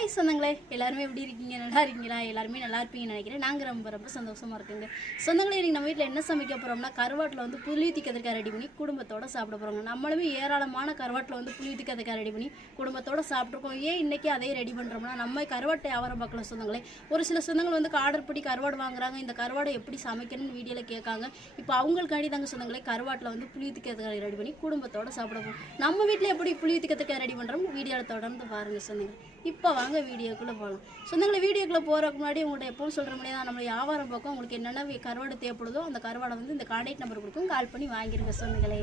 Hi சொந்தங்களே. எல்லாருமே எப்படி இருக்கீங்க? நல்லா இருக்கீங்களா? எல்லாருமே நல்லா இருப்பீங்கன்னு நினைக்கிறேன். நாங்கள் ரொம்ப ரொம்ப சந்தோஷமாக இருக்குங்க. சொந்தங்களே இன்னைக்கு நம்ம வீட்டில் என்ன சமைக்க போகிறோம்னா கருவாட்டில் வந்து புளியூத்தி கத்திரிக்காய் ரெடி பண்ணி குடும்பத்தோடு சாப்பிட போகிறோங்க நம்மளுமே ஏராளமான கருவாட்டில் வந்து புளியூத்தி கத்திரிக்காய் ரெடி பண்ணி குடும்பத்தோட சாப்பிட்ருக்கோம் ஏன் இன்றைக்கி அதே ரெடி பண்ணுறோம்னா நம்ம கருவாட்டை வியாபாரம் பார்க்கல சொந்தங்களே. ஒரு சில சொந்தங்கள் வந்து ஆர்டர் பண்ணி கருவாடு வாங்குறாங்க. இந்த கருவாடை எப்படி சமைக்கணும்னு வீடியோவில் கேட்காங்க. இப்போ அவங்களுக்காண்டி தாங்க சொந்தங்களே கருவாட்டில் வந்து புளியூத்தி கத்திரிக்காய் ரெடி பண்ணி குடும்பத்தோடு சாப்பிட போகிறோம் நம்ம வீட்டில் எப்படி புளியூத்தி கத்திரிக்காய் ரெடி பண்ணுறோம் வீடியோவில் தொடர்ந்து பாருங்க சொந்தங்களே. இப்போ வாங்க. வீடியோக்குள்ளே போகலாம் சொந்தங்களை வீடியோக்குள்ளே போகிறதுக்கு முன்னாடி உங்கள்கிட்ட எப்பவும் சொல்கிற முடியாது தான் நம்ம வியாபாரம் பக்கம் உங்களுக்கு என்னென்ன கருவாடு தேவைப்படுதோ அந்த கருவாடை வந்து இந்த கான்டாக்ட் நம்பர் கொடுக்கும். கால் பண்ணி வாங்கிருங்க சொந்தங்களே.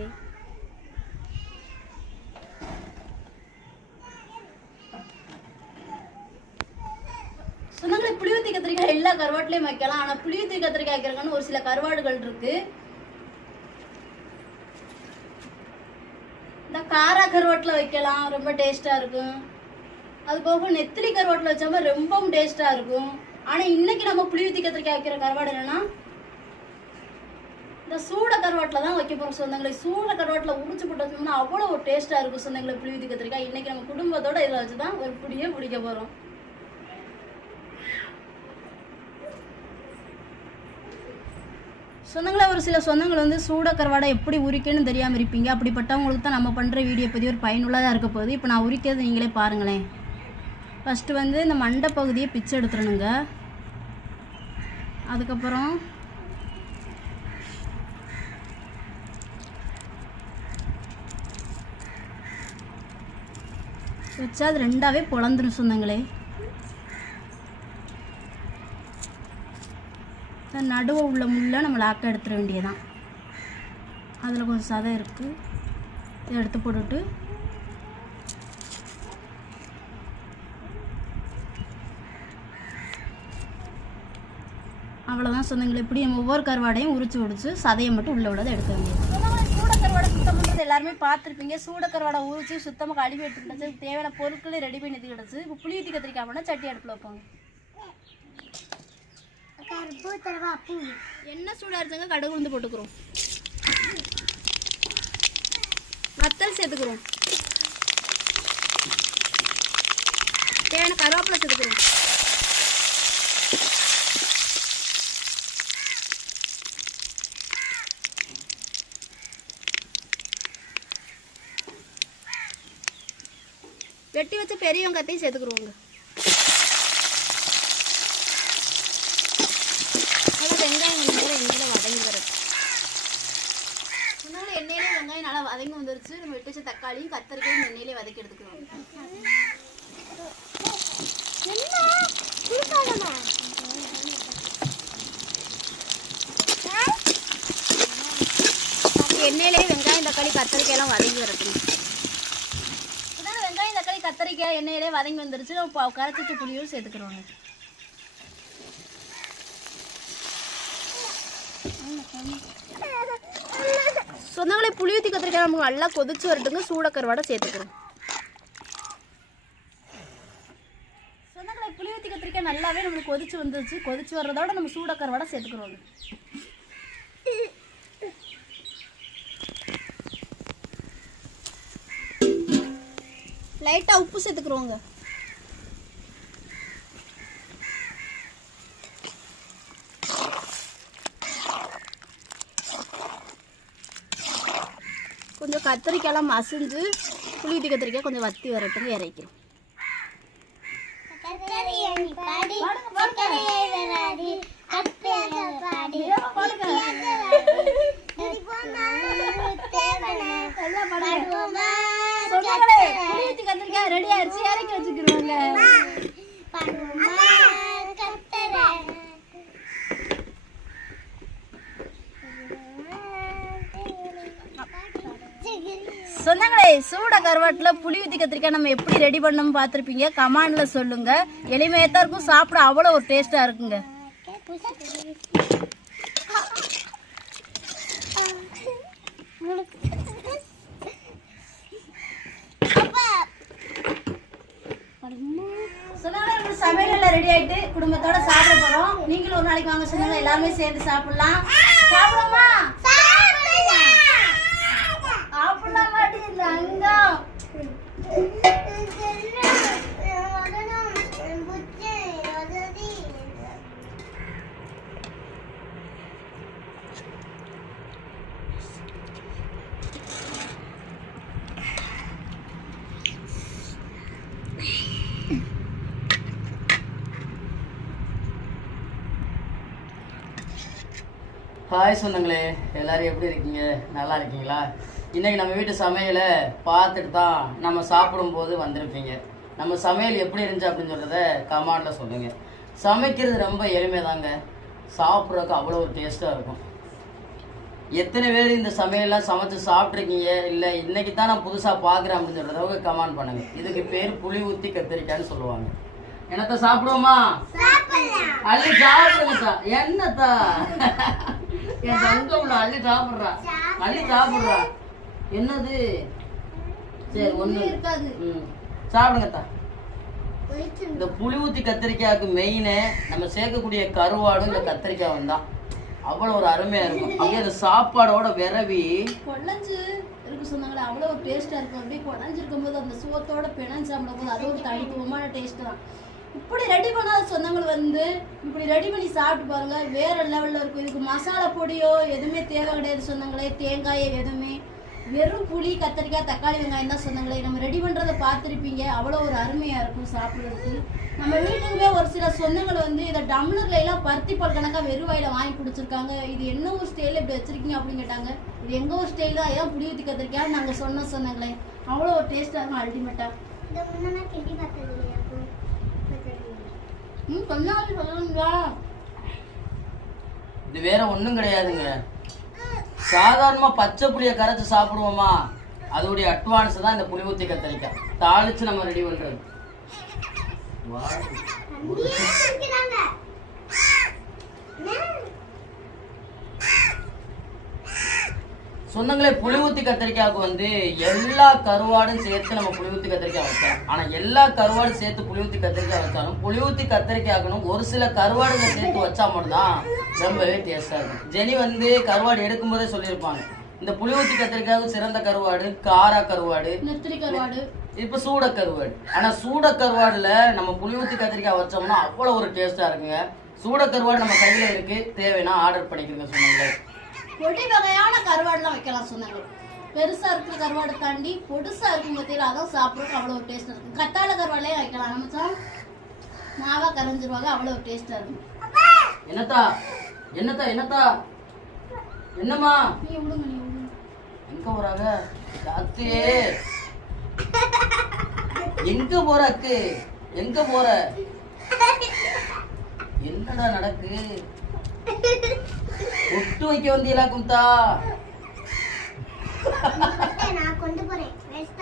சொந்தங்களை புளியூத்தி கத்திரிக்காய் எல்லா கருவாட்டிலையும் வைக்கலாம். ஆனால் புளியூத்தி கத்திரிக்காய் வைக்கிறாங்கன்னு ஒரு சில கருவாடுகள் இருக்குது இந்த காரா கருவாட்டில் வைக்கலாம். ரொம்ப டேஸ்ட்டாக இருக்கும். அது போக நெத்திலி கருவாட்டில் வச்சோம்னா ரொம்பவும் டேஸ்ட்டாக இருக்கும். ஆனால் இன்னைக்கு நம்ம புளியூத்தி கத்திரிக்காய் வைக்கிற கருவாடு என்னன்னா இந்த சூட கருவாட்டில் தான் வைக்க போகிறோம் சொந்தங்களை. சூட கருவாட்டில் உரிச்சு போட்டு வச்சோம்னா அவ்வளோ ஒரு டேஸ்ட்டாக இருக்கும் சொந்தங்களை புளியூத்தி கத்திரிக்காய். இன்றைக்கி நம்ம குடும்பத்தோட இதில் வச்சு தான் ஒரு புளியை பிடிக்க போகிறோம் சொந்தங்களை ஒரு சில சொந்தங்கள் வந்து சூட கருவாடை எப்படி உரிக்கணும்னு தெரியாமல் இருப்பீங்க. அப்படிப்பட்டவங்களுக்கு தான் நம்ம பண்ணுற வீடியோ பற்றி ஒரு பயனுள்ளதாக இருக்க போகுது. இப்போ நான் உரிக்கிறது நீங்களே பாருங்களேன். ஃபஸ்ட்டு வந்து இந்த மண்டை பகுதியை பிச்சு எடுத்துடணுங்க. அதுக்கப்புறம் வச்சா அது ரெண்டாவே பொழந்துரும் சொந்தங்களே. நடுவு உள்ள முள்ள நம்ம லாக்க எடுத்துட வேண்டியதான் அதில் கொஞ்சம் சதை இருக்குது எடுத்து போட்டுவிட்டு அவ்வளோதான் சொந்தங்கள். இப்படி நம்ம ஒவ்வொரு கருவாடையும் உரிச்சு உரிச்சு சதையை மட்டும் உள்ள உள்ளதை எடுக்க வேண்டியது. சூட கருவாடை சுத்தம் பண்ணுறது எல்லாருமே பார்த்துருப்பீங்க. சூட கருவாடை உரிச்சு சுத்தமாக கழுவி எடுத்துக்கிட்டு தேவையான பொருட்களை ரெடி பண்ணி கிடச்சி இப்போ புளியூத்தி கத்திரிக்காய் பண்ணால் சட்டி அடுப்பில் வைப்பாங்க. என்ன சூடாக இருந்துங்க கடுகு வந்து போட்டுக்கிறோம். வத்தல் சேர்த்துக்கிறோம். தேவையான கருவேப்பிலை சேர்த்துக்கிறோம். வெட்டி வச்ச பெரிய வெங்காயத்தையும் சேர்த்துக்குருவோங்க நல்லா வெங்காயம் கொஞ்சம் நேரம் எண்ணெயில் வதங்கி வரது முன்னாடி எண்ணெயிலே வெங்காயம் நல்லா வதங்கி வந்துருச்சு. நம்ம வெட்டி வச்ச தக்காளியும் கத்தரிக்காயும் எண்ணெயிலே வதக்கி எடுத்துக்கிறோம் எண்ணெயிலே வெங்காயம் தக்காளி கத்தரிக்காயெல்லாம் வதங்கி வரட்டும் இதனால வெங்காயம் தக்காளி கத்தரிக்காய் எண்ணெயிலே வதங்கி வந்துருச்சு. நம்ம கரைச்சிட்டு புளியும் சேர்த்துக்கிறோங்க சொந்தங்களே ஊற்றி கத்திரிக்காய் நமக்கு நல்லா கொதிச்சு வரட்டுங்க சூட கருவாடை சேர்த்துக்கிறோம் சொந்தங்களே ஊற்றி கத்திரிக்காய் நல்லாவே நம்மளுக்கு கொதிச்சு வந்துருச்சு. கொதிச்சு வர்றதோட நம்ம சூட கருவாடை சேர்த்துக்கிறோம். லைட்டாக உப்பு சேர்த்துக்குருவோங்க கொஞ்சம் கத்திரிக்காயெல்லாம் மசிஞ்சு புளியுத்தி கத்திரிக்காய் கொஞ்சம் வத்தி வரட்டும் இறக்கிறோம் புளியுத்தி கத்திரிக்காய் ரெடி ஆயிடுச்சு இறக்கி வச்சுக்கிடுவாங்க சொந்தங்களே சூட கருவாட்டில் புளி ஊற்றி கத்திரிக்காய் நம்ம எப்படி ரெடி பண்ணணும் பார்த்துருப்பீங்க? கமாண்டில் சொல்லுங்க. எளிமையாக தான் இருக்கும். சாப்பிட அவ்வளோ ஒரு டேஸ்ட்டாக இருக்குங்க. சமையல் எல்லாம் ரெடி ஆயிட்டு குடும்பத்தோட சாப்பிட போறோம். நீங்களும் ஒரு நாளைக்கு வாங்க சொன்னாங்க. எல்லாருமே சேர்ந்து சாப்பிடலாம். சாப்பிடுமா ஹாய் சொந்தங்களே எல்லாரும் எப்படி இருக்கீங்க? நல்லா இருக்கீங்களா? இன்னைக்கு நம்ம வீட்டு சமையலை பார்த்துட்டு தான் நம்ம சாப்பிடும்போது வந்திருப்பீங்க. நம்ம சமையல் எப்படி இருந்துச்சு அப்படின்னு சொல்கிறத கமெண்டில் சொல்லுங்கள் சமைக்கிறது ரொம்ப எளிமைதாங்க. சாப்பிட்றதுக்கு அவ்வளோ ஒரு டேஸ்ட்டாக இருக்கும். எத்தனை பேர் இந்த சமையல்லாம் சமைச்சு சாப்பிட்ருக்கீங்க இல்லை இன்னைக்கு தான் நான் புதுசாக பார்க்குறேன் அப்படின்னு சொல்கிறத கமெண்ட் பண்ணுங்க. இதுக்கு பேர் புளி ஊற்றி கத்திரிக்காய்ன்னு சொல்லுவாங்க. என்னத்த சாப்பிடுவோமா? அள்ளி சாப்பிடுங்கத்தா என்னத்தா? என் தங்க உள்ள அள்ளி சாப்பிடுறா. அள்ளி சாப்பிடுறா. என்னது? சரி ஒண்ணு இருக்காது. ம். சாப்பிடுங்கத்தா இந்த புளி ஊத்தி கத்திரிக்காய்க்கு மெயினே நம்ம சேர்க்கக்கூடிய கருவாடும் இந்த கத்திரிக்காய் தான். அவ்வளோ ஒரு அருமையா இருக்கும். அப்படியே அந்த சாப்பாடோட விரவி கொள்ளஞ்சு இருக்கு சொன்னாங்களே அவ்வளோ ஒரு டேஸ்ட்டாக இருக்கும். அப்படியே குழஞ்சு இருக்கும்போது அந்த சுவத்தோட பிணைஞ்சு சாப்பிடும்போது அது ஒரு தனித்துவமான டேஸ்ட் தான். இப்படி ரெடி பண்ணாத சொந்தங்கள் வந்து இப்படி ரெடி பண்ணி சாப்பிட்டு பாருங்க. வேற லெவலில் இருக்கும். இதுக்கு மசாலா பொடியோ எதுவுமே தேவை கிடையாது சொந்தங்களே. தேங்காயோ எதுவுமே. வெறும் புளி கத்திரிக்காய் தக்காளி வெங்காயம் தான் சொந்தங்களே. நம்ம ரெடி பண்ணுறதை பார்த்துருப்பீங்க. அவ்வளோ ஒரு அருமையாக இருக்கும் சாப்பிட்றதுக்கு. நம்ம வீட்டுக்குமே ஒரு சில சொந்தங்கள் வந்து இதை டம்ளர்ல எல்லாம் பருத்தி பால் கணக்காக வெறும் வாயில வாங்கி பிடிச்சிருக்காங்க இது என்ன ஒரு ஸ்டைலில் இப்படி வச்சிருக்கீங்க அப்படின்னு கேட்டாங்க. இது எங்க ஒரு ஸ்டைல் தான். ஏன் புளி ஊற்றி கத்திரிக்காய் நாங்கள் சொன்ன சொந்தங்களே. அவ்வளோ ஒரு டேஸ்ட்டாக இருக்கும் அல்டிமேட்டாக இந்த முன்னா கிண்டி பார்த்தது இல்லையா அப்போ? ம் கொஞ்ச நாள் சொல்லுங்களா இது வேற ஒண்ணும் கிடையாதுங்க. சாதாரணமா பச்சை புளிய கரைச்சு சாப்பிடுவோமா? அதோடைய அட்வான்ஸ் தான் இந்த புளி ஊத்தி கத்திரிக்காய் தாளிச்சு நம்ம ரெடி பண்றது வா. தண்ணியே குடிக்கிறாங்க. என்ன? சொந்தங்களே புளி ஊத்தி கத்திரிக்காய்க்கு வந்து எல்லா கருவாடும் சேர்த்து நம்ம புளி ஊத்தி கத்திரிக்காய் வைக்கலாம் ஆனா எல்லா கருவாடும் சேர்த்து புளி ஊத்தி கத்திரிக்காய் வச்சாலும் புளி ஊத்தி கத்திரிக்காய்க்கணும் ஒரு சில கருவாடுங்க சேர்த்து வச்சா மட்டும்தான் ரொம்பவே டேஸ்டா இருக்கும். ஜெனி வந்து கருவாடு எடுக்கும்போதே சொல்லியிருப்பாங்க. இந்த புளி ஊத்தி கத்திரிக்காய்க்கு சிறந்த கருவாடு காரா கருவாடு. கருவாடு. இப்ப சூட கருவாடு. ஆனா சூட கருவாடுல நம்ம புளி ஊத்தி கத்திரிக்காய் வச்சோம்னா அவ்வளவு ஒரு டேஸ்டா இருக்குங்க. சூட கருவாடு நம்ம கையில இருக்கு. தேவைன்னா ஆர்டர் பண்ணிக்கிறங்க சொன்னீங்களே பொடி வகையான கருவாடுலாம் வைக்கலாம் சொன்னாங்க. பெருசா இருக்கிற கருவாடை தாண்டி பொடுசா இருக்கும் பத்தியில அதான் சாப்பிட்றதுக்கு அவ்வளோ டேஸ்ட்டாக இருக்கும். கத்தாழ கருவாடையே வைக்கலாம். நம்ம சா மாவா கரைஞ்சிருவாங்க அவ்வளோ டேஸ்ட்டாக இருக்கும். என்னத்தா? என்னத்தா? என்னத்தா? என்னம்மா? நீ விடுங்க நீ விடுங்க. எங்க போறாங்க அக்கு. எங்க போற அக்கு? எங்க போற? என்னடா நடக்கு? ஒட்டு வைக்க வந்தீங்களா கும்தா? நான் கொண்டு போறேன். வேஸ்ட்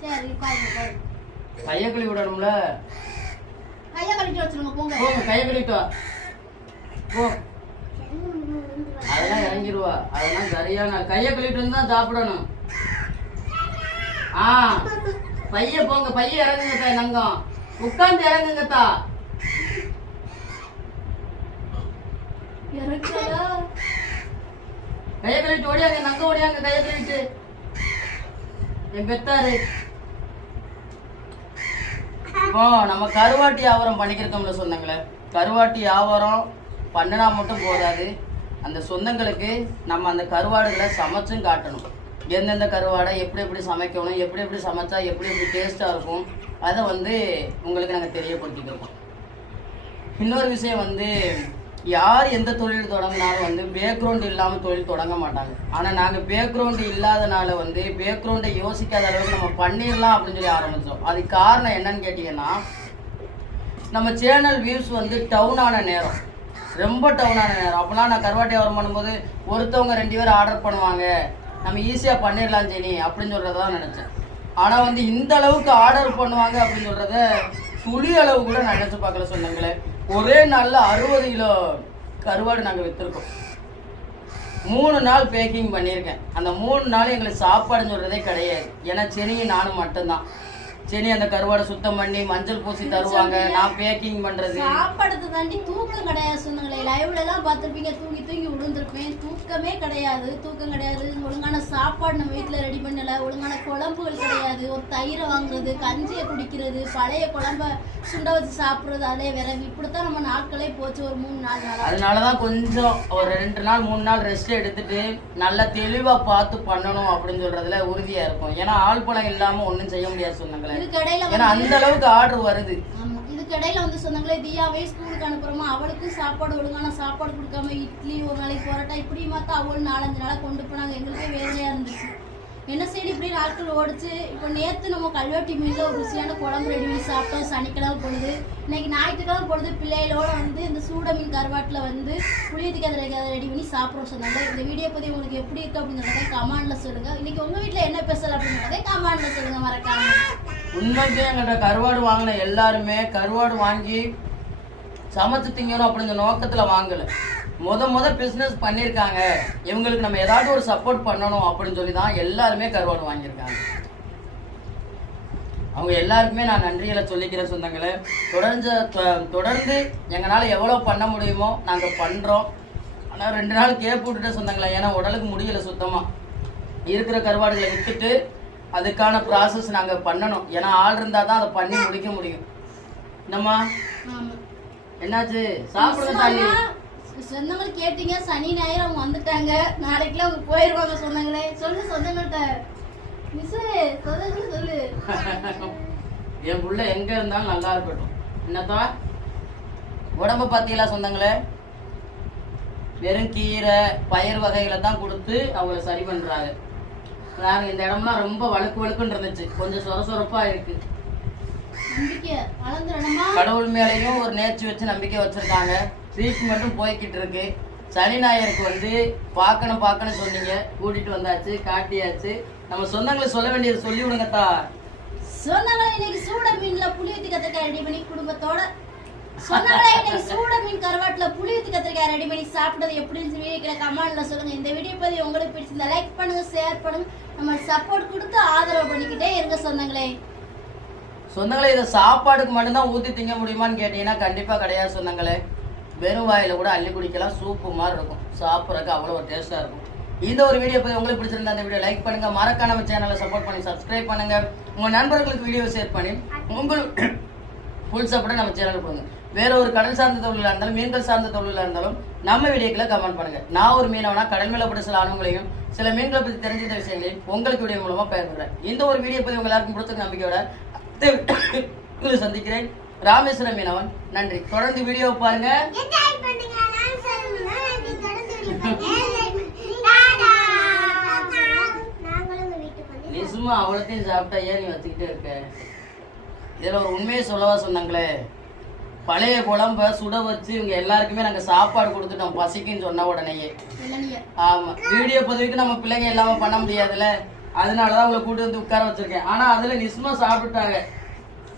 சரி கைய கழுவி விடணும்ல? கையை கழிச்சு வச்சிருங்க போங்க. போங்க கைய கழுவிட்டு வா. போ. அதெல்லாம் இறங்கிடுவா அதெல்லாம் சரியான கைய கழுவிட்டு தான் சாப்பிடணும். ஆ. பைய போங்க. பைய இறங்குங்கத்தா நங்கம். உட்கார்ந்து இறங்குங்கத்தா கைய கழிட்டு ஓடியாங்க நங்க ஓடியாங்க கைய கழுவிட்டு என் பெத்தாரு. இப்போ நம்ம கருவாட்டி வியாபாரம் பண்ணிக்கிருக்கோம்ல சொந்தங்களே கருவாட்டி வியாபாரம் பண்ணினா மட்டும் போதாது. அந்த சொந்தங்களுக்கு நம்ம அந்த கருவாடுகளை சமைச்சும் காட்டணும். எந்தெந்த கருவாடை எப்படி எப்படி சமைக்கணும் எப்படி எப்படி சமைச்சா எப்படி எப்படி டேஸ்ட்டாக இருக்கும் அதை வந்து உங்களுக்கு நாங்கள் தெரியப்படுத்திக்கிறோம் இன்னொரு விஷயம் வந்து யார் எந்த தொழில் தொடங்கினாலும் வந்து பேக்ரவுண்ட் இல்லாமல் தொழில் தொடங்க மாட்டாங்க. ஆனால் நாங்கள் பேக்ரவுண்ட் இல்லாதனால வந்து பேக்ரவுண்டை யோசிக்காத அளவுக்கு நம்ம பண்ணிடலாம் அப்படின்னு சொல்லி ஆரம்பித்தோம் அதுக்கு காரணம் என்னன்னு கேட்டிங்கன்னா நம்ம சேனல் வியூஸ் வந்து டவுனான நேரம். ரொம்ப டவுனான நேரம். அப்போலாம் நான் கருவாட்டை வரம் பண்ணும்போது ஒருத்தவங்க ரெண்டு பேர் ஆர்டர் பண்ணுவாங்க. நம்ம ஈஸியாக பண்ணிடலாம் ஜெனி அப்படின்னு சொல்கிறத தான் நினச்சேன். ஆனால் வந்து இந்த அளவுக்கு ஆர்டர் பண்ணுவாங்க அப்படின்னு சொல்கிறத துளி அளவு கூட நினச்சி பார்க்கல சொன்னங்களேன் ஒரே நாளில் அறுபது கிலோ கருவாடு நாங்கள் விற்றுருக்கோம் மூணு நாள் பேக்கிங் பண்ணியிருக்கேன். அந்த மூணு நாள் எங்களுக்கு சாப்பாடுன்னு சொல்கிறதே கிடையாது. ஏன்னா செனியும் நானும் மட்டும்தான். செனி அந்த கருவாடை சுத்தம் பண்ணி மஞ்சள் பூசி தருவாங்க. நான் பேக்கிங் பண்ணுறது சாப்பாடத்தை தாண்டி தூக்கம் கிடையாது சொன்னாங்களே. லைவ்ல எல்லாம் பார்த்துருப்பீங்க தூங்கி தூங்கி விழுந்திருப்பேன் தூக்கமே கிடையாது. தூக்கம் கிடையாது. ஒழுங்கான சாப்பாடு நம்ம வீட்டில் ரெடி பண்ணல. ஒழுங்கான குழம்புகள் கிடையாது. ஒரு தயிரை வாங்குறது கஞ்சியை குடிக்கிறது பழைய குழம்ப சுண்ட வச்சு சாப்பிட்றது அதே விரவி. இப்படித்தான் நம்ம நாட்களே போச்சு. ஒரு மூணு நாலு நாளா. அதனால தான் கொஞ்சம் ஒரு ரெண்டு நாள் மூணு நாள் ரெஸ்ட் எடுத்துட்டு நல்லா தெளிவாக பார்த்து பண்ணணும் அப்படின்னு சொல்றதுல உறுதியாக இருக்கும். ஏன்னா ஆள் பணம் இல்லாமல் ஒன்றும் செய்ய முடியாது சொன்னாங்களே. இதுக்கு இடையில ஏன்னா வந்து அந்த அளவுக்கு ஆர்டர் வருது. ஆமா இதுக்கு இதுக்கு இடையில வந்து சொன்னாங்களே தியாவே ஸ்கூலுக்கு அனுப்புறோமா? அவளுக்கும் சாப்பாடு ஒழுங்கான சாப்பாடு கொடுக்காம இட்லி ஒரு நாளைக்கு பரோட்டா இப்படி மாத்தா அவளும் நாலஞ்சு நாளா கொண்டு போனாங்க. எங்களுக்கே வேலையா இருந்துச்சு. என்ன சைடு இப்படி நாட்கள் ஓடிச்சு? இப்போ நேத்து நம்ம கல்வெட்டி மீன்ல ஒரு ருசியான குழம்பு ரெடி பண்ணி சாப்பிட்டோம். சனிக்கிழமை பொழுது. இன்னைக்கு ஞாயிற்றுக்கிழமை பொழுது பிள்ளைகளோட வந்து இந்த சூட மீன் கருவாட்டுல வந்து புளியத்துக்கு அதை ரெடி பண்ணி சாப்பிட்றோம் சொன்னாங்க. இந்த வீடியோ பத்தி உங்களுக்கு எப்படி இருக்கு அப்படிங்கிறத கமெண்ட்ல சொல்லுங்க. இன்னைக்கு உங்க வீட்ல என்ன ஸ்பெஷல் அப்படிங்கிறத கமெண்ட்ல சொல்லுங்க மறக்காம. உண்மைக்கு எங்கள்கிட்ட கருவாடு வாங்கின எல்லாருமே கருவாடு வாங்கி சமைச்சு திங்கணும் அப்படிங்கிற நோக்கத்தில் வாங்கலை. முத முத பிஸ்னஸ் பண்ணியிருக்காங்க இவங்களுக்கு நம்ம ஏதாவது ஒரு சப்போர்ட் பண்ணணும் அப்படின்னு சொல்லி தான் எல்லாருமே கருவாடு வாங்கியிருக்காங்க. அவங்க எல்லாருக்குமே நான் நன்றிகளை சொல்லிக்கிறேன் சொந்தங்களே. தொடர்ந்து தொடர்ந்து எங்களால் எவ்வளோ பண்ண முடியுமோ நாங்கள் பண்ணுறோம் ஆனால் ரெண்டு நாள் கேப் விட்டுட்டு சொந்தங்களே. ஏன்னா உடலுக்கு முடியல சுத்தமாக இருக்கிற கருவாடுகளை விற்றுட்டு அதுக்கான ப்ராசஸ் நாங்கள் பண்ணணும். ஏன்னா ஆள் இருந்தால் தான் அதை பண்ணி முடிக்க முடியும். என்னம்மா? என்னாச்சு? சாப்பிடுங்க தாண்டி சொந்தங்கள் கேட்டீங்க சனி ஞாயிறு அவங்க வந்துட்டாங்க. நாளைக்குலாம் அவங்க போயிருவாங்க சொந்தங்களே சொல்லு சொந்தங்கள்ட்ட. மிஸ் சொந்தங்கள் சொல்லு என் புள்ள எங்க இருந்தாலும் நல்லா இருக்கட்டும். என்னத்தா? உடம்ப பார்த்தீங்களா சொந்தங்களே வெறும் கீரை பயிர் வகைகளை தான் கொடுத்து அவங்கள சரி பண்றாங்க. நாங்க இந்த இடம்லாம் ரொம்ப வழுக்கு வழுக்குன்னு இருந்துச்சு. கொஞ்சம் சொர சொரப்பா இருக்கு கடவுள் மேலேயும் ஒரு நேர்ச்சி வச்சு நம்பிக்கை வச்சிருக்காங்க. ட்ரீட்மெண்ட்டும் போய்கிட்டு இருக்கு. சனி ஞாயிறுக்கு வந்து பார்க்கணும் பார்க்கணும் சொன்னீங்க. கூட்டிட்டு வந்தாச்சு காட்டியாச்சு. நம்ம சொந்தங்களுக்கு சொல்ல வேண்டியது சொல்லி விடுங்கத்தா சொந்தங்களே இன்னைக்கு சூட மீன்ல புளி ஊத்தி கத்திரிக்காய் ரெடி பண்ணி குடும்பத்தோட. சொந்தங்களே இன்னைக்கு சூட மீன் கருவாட்டுல புளி ஊத்தி கத்திரிக்காய் ரெடி பண்ணி சாப்பிட்டது எப்படின்னு வீடியோ கமெண்ட்ல சொல்லுங்க. இந்த வீடியோ பத்தி உங்களுக்கு பிடிச்சிருந்தா லைக் பண்ணுங்க ஷேர் பண்ணுங்க. நம்ம சப்போர்ட் கொடுத்து ஆதரவு பண்ணிக்கிட்டே இருங்க சொந்தங்களே. சொந்தங்களே இதை சாப்பாடுக்கு மட்டும்தான் ஊற்றி திங்க முடியுமான்னு கேட்டீங்கன்னா கண்டிப்பாக கிடையாது சொந்தங்களே. வெறும் வாயில கூட அள்ளி குடிக்கலாம். சூப்பு மாதிரி இருக்கும். சாப்பிட்றதுக்கு அவ்வளோ ஒரு டேஸ்ட்டாக இருக்கும். இந்த ஒரு வீடியோ பற்றி உங்களுக்கு பிடிச்சிருந்தா அந்த வீடியோ லைக் பண்ணுங்க. மறக்காம நம்ம சேனலை சப்போர்ட் பண்ணி சப்ஸ்கிரைப் பண்ணுங்க. உங்க நண்பர்களுக்கு வீடியோ ஷேர் பண்ணி உங்களுக்கு ஃபுல் சப்போர்ட்டாக நம்ம சேனலுக்கு கொடுங்க. வேற ஒரு கடல் சார்ந்த தொழிலாக இருந்தாலும் மீன்கள் சார்ந்த தொழிலாக இருந்தாலும் நம்ம வீடியோக்களை கமெண்ட் பண்ணுங்க. நான் ஒரு மீனவனா கடல் மேல பட்ட சில அனுபவங்களையும் சில மீன்களை பற்றி தெரிஞ்சுக்கிட்ட விஷயங்களையும் உங்களுக்கு வீடியோ மூலமா பகிர்ந்துறேன் இந்த ஒரு வீடியோ பற்றி உங்க எல்லாருக்கும் பிடிச்ச நம்பிக்கையோட சந்திக்கிறேன். ராமேஸ்வரம் மீனவன் நன்றி. தொடர்ந்து வீடியோ பாருங்க. நீ சும்மா அவ்வளோத்தையும் சாப்பிட்டா ஏன் நீ வச்சுக்கிட்டே இருக்க? இதுல ஒரு உண்மையை சொல்லவா சொன்னாங்களே? பழைய குழம்ப சுட வச்சு இவங்க எல்லாருக்குமே நாங்க சாப்பாடு கொடுத்துட்டோம் பசிக்குன்னு சொன்ன உடனேயே. ஆமா. வீடியோ பதவிக்கு நம்ம பிள்ளைங்க எல்லாமே பண்ண முடியாதுல்ல? அதனாலதான் உங்களை கூட்டு வந்து உட்கார வச்சிருக்கேன். ஆனா அதுல நிஸ்மா சாப்பிட்டாங்க.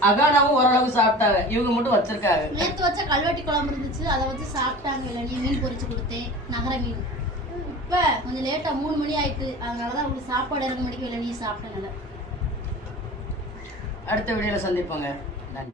அகானாவும் ஓரளவுக்கு சாப்பிட்டாங்க. இவங்க மட்டும் வச்சிருக்காங்க. நேத்து வச்ச கல்வெட்டி குழம்பு இருந்துச்சு. அதை வச்சு சாப்பிட்டாங்க. இளநீர் மீன் பொரிச்சு கொடுத்தேன். நகர மீன். இப்ப கொஞ்சம் லேட்டா மூணு மணி ஆயிட்டு. அதனாலதான் அவங்களுக்கு சாப்பாடு இறங்க மணிக்கு இளநீர் சாப்பிட்டேன் அடுத்த வீடியோல சந்திப்போங்க.